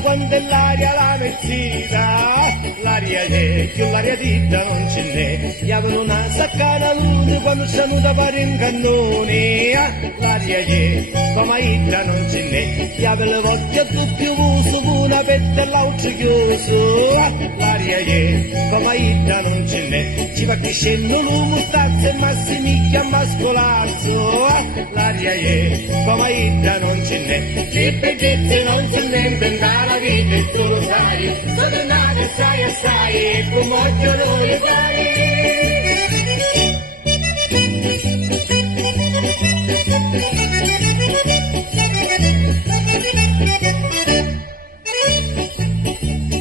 quando è l'aria la mezzita, l'aria c'è, più l'aria ditta non ce n'è, chiamano una saccana lune quando siamo da fare un cannone, l'aria c'è, come itta non ce n'è, chiamano volte a tutti uso, una petta e l'altro chiuso, l'aria c'è, come itta non ce n'è, ci va crescendo l'umustazzo e massimicchia a mascolazzo, l'aria c'è, come itta non ce n'è, che bellezze non se ne inventa la vita e tu lo sai, sono nate sai assai e come occhio lo fai.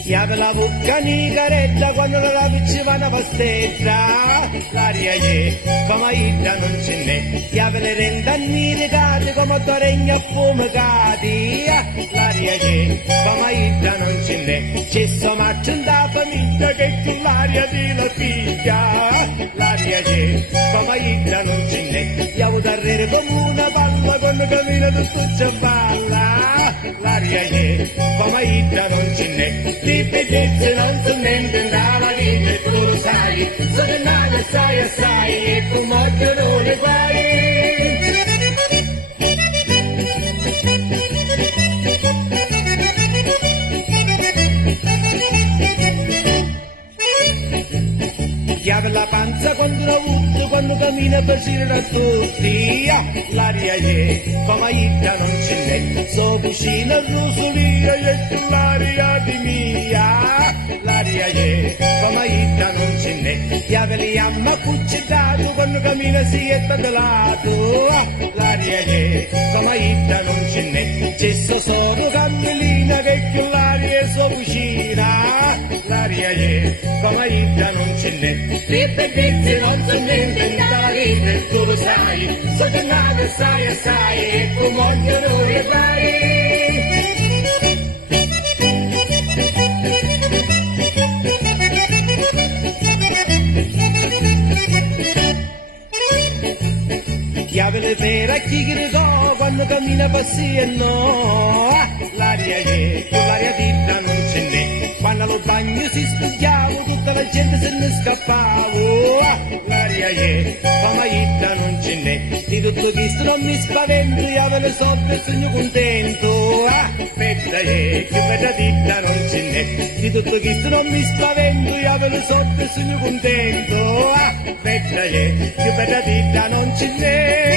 Chi apre la bocca di caretta quando la lavi va una pastetta, l'aria c'è, come itta non ce n'è, chi apre le rent'anni recate come a regna affumicati, l'aria c'è, come itta non ce n'è, c'è sto maggio in da famiglia che con l'aria di la figlia, l'aria c'è, come itta non ce n'è, chi ha avuto arrere come una palla quando cammina tutto c'è balla, l'aria c'è, come itta non ce n'è, di bellezze non se ne intenda la vita e tu lo sai, sono nate assai assai e come occhio non le fai. Chi apre la panza quando la butta, quando cammina per girare a tutti, l'aria c'è, come itta non ce n'è, so vicino a rosolio e tu l'aria di mia, l'aria c'è, come itta non ce n'è, chi apre le amma cuccettato quando cammina si è patelato, l'aria c'è, come itta non ce n'è, c'è solo cammellina che con l'aria è so vicina, l'aria c'è, come itta non ce n'è, le bellezze non sono niente da vita, tu lo sai, sono nate assai assai e come ognuno le fai. Chi apre le pere a chi gridò quando cammina passi e no, l'aria c'è, con l'aria ditta non ce n'è, quando allo bagno si spigliavo tutta la gente se ne scappavo, l'aria c'è, come itta non ce n'è, di tutto questo non mi spavento, io ve le so e sono contento, aspetta c'è, che bella ditta non ce n'è, di tutto questo non mi spavento, io ve le so e sono contento, aspetta c'è, che bella ditta non ce n'è.